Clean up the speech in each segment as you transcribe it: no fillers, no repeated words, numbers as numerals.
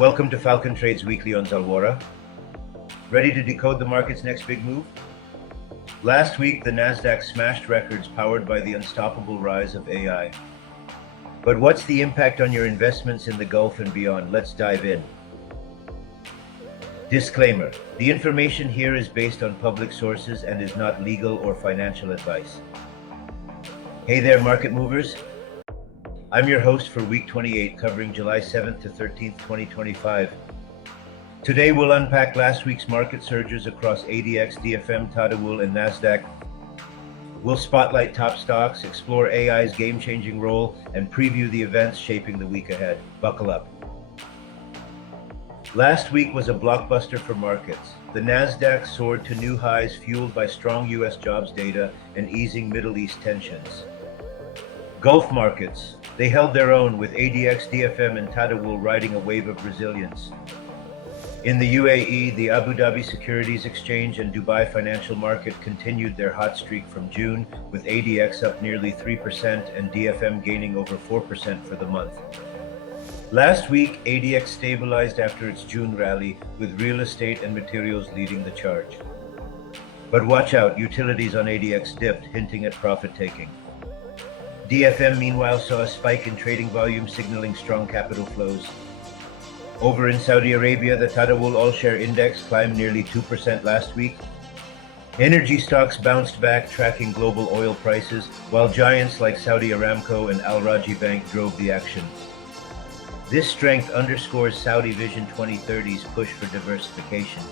Welcome to Falcon Trades Weekly on Zalwora. Ready to decode the market's next big move? Last week, the Nasdaq smashed records powered by the unstoppable rise of AI. But what's the impact on your investments in the Gulf and beyond? Let's dive in. Disclaimer: the information here is based on public sources and is not legal or financial advice. Hey there, market movers. I'm your host for week 28, covering July 7th to 13th, 2025. Today we'll unpack last week's market surges across ADX, DFM, Tadawul, and Nasdaq. We'll spotlight top stocks, explore AI's game-changing role, and preview the events shaping the week ahead. Buckle up. Last week was a blockbuster for markets. The Nasdaq soared to new highs, fueled by strong U.S. jobs data and easing Middle East tensions. Gulf markets, they held their own, with ADX, DFM, and Tadawul riding a wave of resilience. In the UAE, the Abu Dhabi Securities Exchange and Dubai Financial Market continued their hot streak from June, with ADX up nearly 3% and DFM gaining over 4% for the month. Last week, ADX stabilized after its June rally, with real estate and materials leading the charge. But watch out, utilities on ADX dipped, hinting at profit-taking. DFM meanwhile saw a spike in trading volume, signaling strong capital flows. Over in Saudi Arabia, the Tadawul All-Share Index climbed nearly 2% last week. Energy stocks bounced back, tracking global oil prices, while giants like Saudi Aramco and Al Rajhi Bank drove the action. This strength underscores Saudi Vision 2030's push for diversification.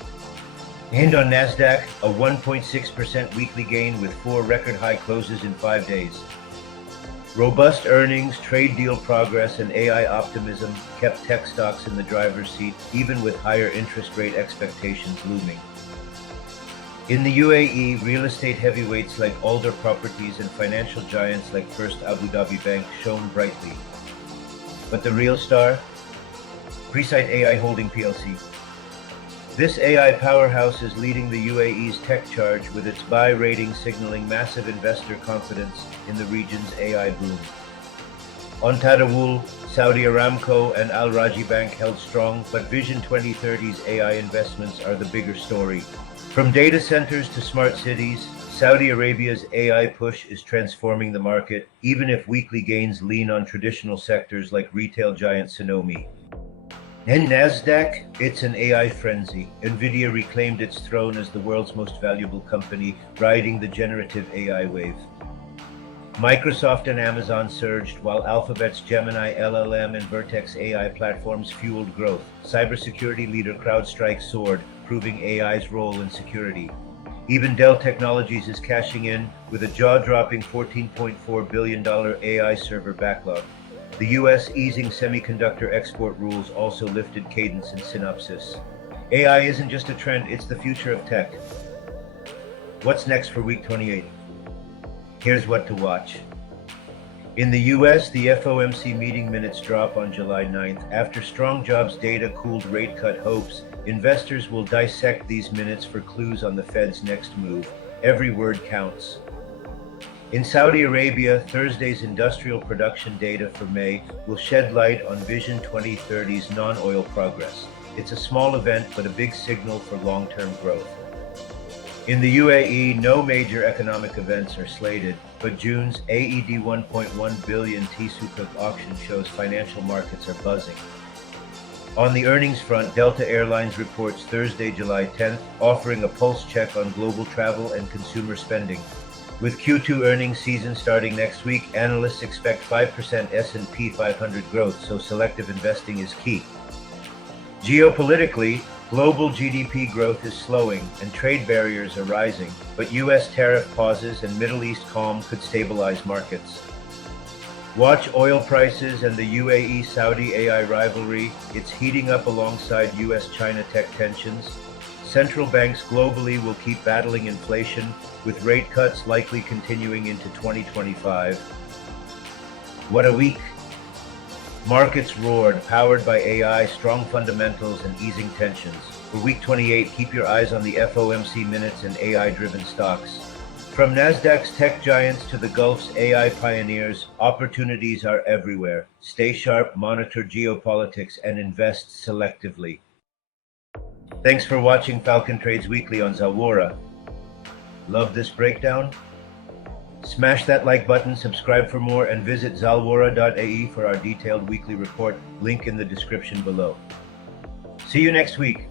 And on Nasdaq, a 1.6% weekly gain with 4 record-high closes in 5 days. Robust earnings, trade deal progress, and AI optimism kept tech stocks in the driver's seat, even with higher interest rate expectations looming. In the UAE, real estate heavyweights like Alder Properties and financial giants like First Abu Dhabi Bank shone brightly. But the real star? Presight AI Holding PLC. This AI powerhouse is leading the UAE's tech charge, with its buy rating signaling massive investor confidence in the region's AI boom. On Tadawul, Saudi Aramco and Al Rajhi Bank held strong, but Vision 2030's AI investments are the bigger story. From data centers to smart cities, Saudi Arabia's AI push is transforming the market, even if weekly gains lean on traditional sectors like retail giant Sanomi. And Nasdaq, it's an AI frenzy. Nvidia reclaimed its throne as the world's most valuable company, riding the generative AI wave. Microsoft and Amazon surged, while Alphabet's Gemini LLM and Vertex AI platforms fueled growth. Cybersecurity leader CrowdStrike soared, proving AI's role in security. Even Dell Technologies is cashing in, with a jaw-dropping $14.4 billion AI server backlog. The US easing semiconductor export rules also lifted cadence in Synopsys. AI isn't just a trend, it's the future of tech. What's next for week 28? Here's what to watch. In the US, the FOMC meeting minutes drop on July 9th. After strong jobs data cooled rate cut hopes, investors will dissect these minutes for clues on the Fed's next move. Every word counts. In Saudi Arabia, Thursday's industrial production data for May will shed light on Vision 2030's non-oil progress. It's a small event, but a big signal for long-term growth. In the UAE, no major economic events are slated, but June's AED 1.1 billion T-Sukuk auction shows financial markets are buzzing. On the earnings front, Delta Airlines reports Thursday, July 10th, offering a pulse check on global travel and consumer spending. With Q2 earnings season starting next week, analysts expect 5% S&P 500 growth, so selective investing is key. Geopolitically, global GDP growth is slowing and trade barriers are rising, but US tariff pauses and Middle East calm could stabilize markets. Watch oil prices and the UAE-Saudi AI rivalry. It's heating up alongside US-China tech tensions. Central banks globally will keep battling inflation, with rate cuts likely continuing into 2025. What a week! Markets roared, powered by AI, strong fundamentals, and easing tensions. For week 28, keep your eyes on the FOMC minutes and AI-driven stocks. From Nasdaq's tech giants to the Gulf's AI pioneers, opportunities are everywhere. Stay sharp, monitor geopolitics, and invest selectively. Thanks for watching Falcon Trades Weekly on Zalwora. Love this breakdown? Smash that like button, subscribe for more, and visit zalwora.ae for our detailed weekly report, link in the description below. See you next week.